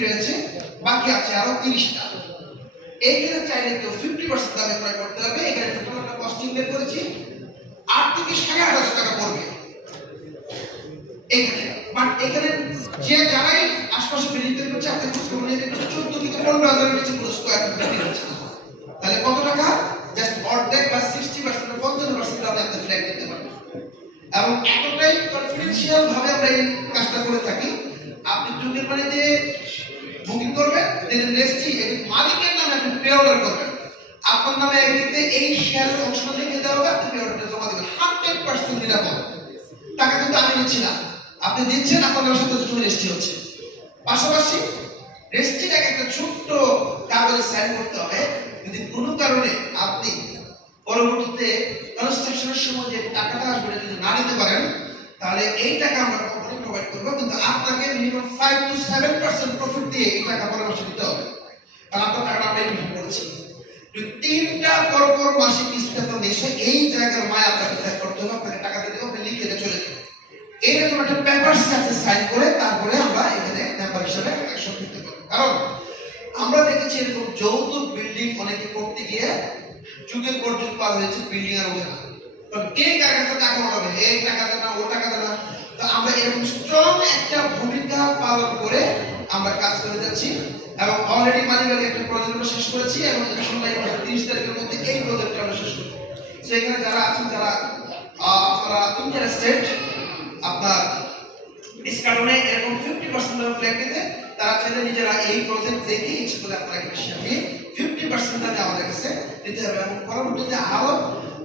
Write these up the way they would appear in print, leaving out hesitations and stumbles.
বিক্রি হয়েছে, বাকি আছে আরো 30টা। এইখানে চাইলে কেউ 50% দামে ক্রয় করতে হবে। এখানে টোটাল একটা কস্টিং বের করেছি, 8 থেকে 8,500 টাকা পড়বে এখানে। বাট এখানে যে যারাই আশপাশে বিল্ডিং তৈরি করছে, আপনি খোঁজ খবর নিয়ে দেখবেন 14 থেকে 15,000 নিচে পুরো স্কয়ার ফিট বিক্রি হচ্ছে। তাহলে কত টাকা? জাস্ট অর্ধেক বা 60% 50% দামে আপনি ফ্ল্যাট কিনতে পারবেন। এবং এতটাই কনফিডেন্সিয়াল ভাবে আমরা এই কাজটা করে থাকি। আপনি যুগের বাড়িতে বুকিং করবেন, দেন রেজিস্ট্রি এর মালিকের নামে আপনি পে অর্ডার করবেন, আপনার নামে এগ্রিতে এই শেয়ারের অংশটা লিখে দেওয়া হবে, আপনি পে অর্ডারটা জমা দেবেন। 100% নিরাপদ। টাকা কিন্তু আমি নিচ্ছি না, আপনি দিচ্ছেন, আপনার সাথে জমি রেজিস্ট্রি হচ্ছে। পাশাপাশি রেজিস্ট্রিটাকে একটা ছোট্ট কাগজে সাইন করতে হবে। যদি কোনো কারণে আপনি পরবর্তীতে কনস্ট্রাকশনের সময় যে টাকাটা আসবে যদি না নিতে পারেন, তাহলে এই টাকা আমরা কোম্পানি প্রোভাইড করবো, কিন্তু আপনাকে মিনিমাম 5 to 7% প্রফিট দিয়ে এই টাকা পরামর্শ দিতে হবে, কারণ আপনার টাকাটা আমরা ইনভেস্ট করেছি। 3টা পরপর মাসিক কিস্তি আপনার দেশে এই জায়গার মায় আপনাকে ত্যাগ করতে হবে, আপনাকে টাকা দিতে হবে, লিখে দিয়ে চলে যাবে। এইরকম একটা পেপারস আছে সাইন করে, তারপরে আমরা এখানে মেম্বার হিসেবে অ্যাকশন নিতে পারবো। কারণ আমরা দেখেছি এরকম যৌতুক বিল্ডিং অনেকে করতে গিয়ে যুগের পর যুগ পার হয়েছে, বিল্ডিং আর ওঠে না। কে কার কাছে টাকা পাবে, এই টাকা দেয় না, ও টাকা দেয় না। তো আমরা এরকম স্ট্রং একটা ভূমিকা পালন করে আমরা কাজ করে যাচ্ছি, এবং অলরেডি মালিবাগে একটা প্রজেক্ট আমরা শেষ করেছি, এবং ইনশাআল্লাহ 30 তারিখের মধ্যে এই প্রজেক্টটা আমরা শেষ করব। সো এখানে যারা আছেন, যারা আপনারা ইন্টারেস্টেড, আপনার ডিসকাউন্টে এরকম 50% ফ্ল্যাট নিতে, তারা চাইলে নিজেরা এই প্রজেক্ট দেখে ইচ্ছে করে আপনারা একটা শেয়ার নিয়ে 50% দামে আমাদের কাছে নিতে হবে। এবং পরবর্তীতে আরো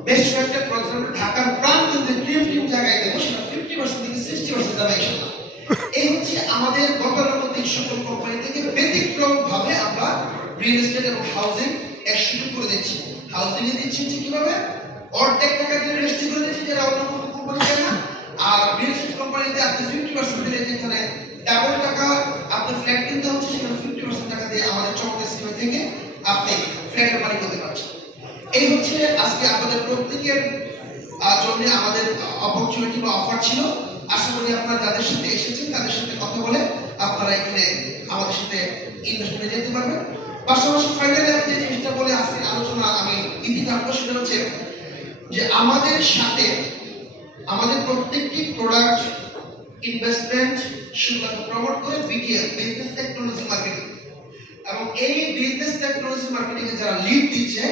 বেশ কয়েকটা প্রজেক্ট ঢাকার প্রান্তে প্রিমিয়াম জায়গায় দেবো, সেটা 50% থেকে 60% দামে ইনশাআল্লাহ। এই হচ্ছে আমাদের গতানুগতিক সকল কোম্পানি থেকে ব্যতিক্রম ভাবে আমরা রিয়েল এস্টেট এবং হাউজিং একসাথে করে দিচ্ছি। হাউজিং এ দিচ্ছি যে কিভাবে অর্ধেক টাকা দিয়ে রেজিস্ট্রি করে দিচ্ছি, যেটা অন্য কোনো কোম্পানি দেয় না। আর রিয়েল এস্টেট কোম্পানিতে আপনি 50% দিলে যেখানে ডাবল টাকা আপনি ফ্ল্যাট কিনতে হচ্ছে, সেখানে 50% টাকা দিয়ে আমাদের চমৎকার স্কিম থেকে আপনি ফ্ল্যাটের মালিক হতে পারছেন। এই হচ্ছে আজকে আপনাদের প্রত্যেকের জন্য আমাদের অপরচুনিটি বা অফার ছিল। আশা করি আপনারা যাদের সাথে এসেছেন তাদের সাথে কথা বলে আপনারা এখানে আমাদের সাথে ইনভেস্টমেন্টে যেতে পারবেন। পাশাপাশি ফাইনালি আমি যে জিনিসটা বলে আজকে আলোচনা আমি ইতি টানবো, সেটা হচ্ছে যে আমাদের সাথে আমাদের প্রত্যেকটি প্রোডাক্ট ইনভেস্টমেন্ট শুধুমাত্র প্রমোট করে বিটিএল, বিজনেস টেকনোলজি মার্কেটিং, এবং এই বিজনেস টেকনোলজি মার্কেটিং এ যারা লিড দিচ্ছে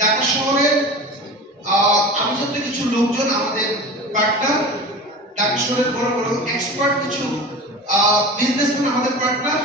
ঢাকা শহরের আবিষ্কৃত কিছু লোকজন, আমাদের পার্টনার, ঢাকা শহরের বড় বড় এক্সপার্ট কিছু বিজনেসম্যান আমাদের পার্টনার,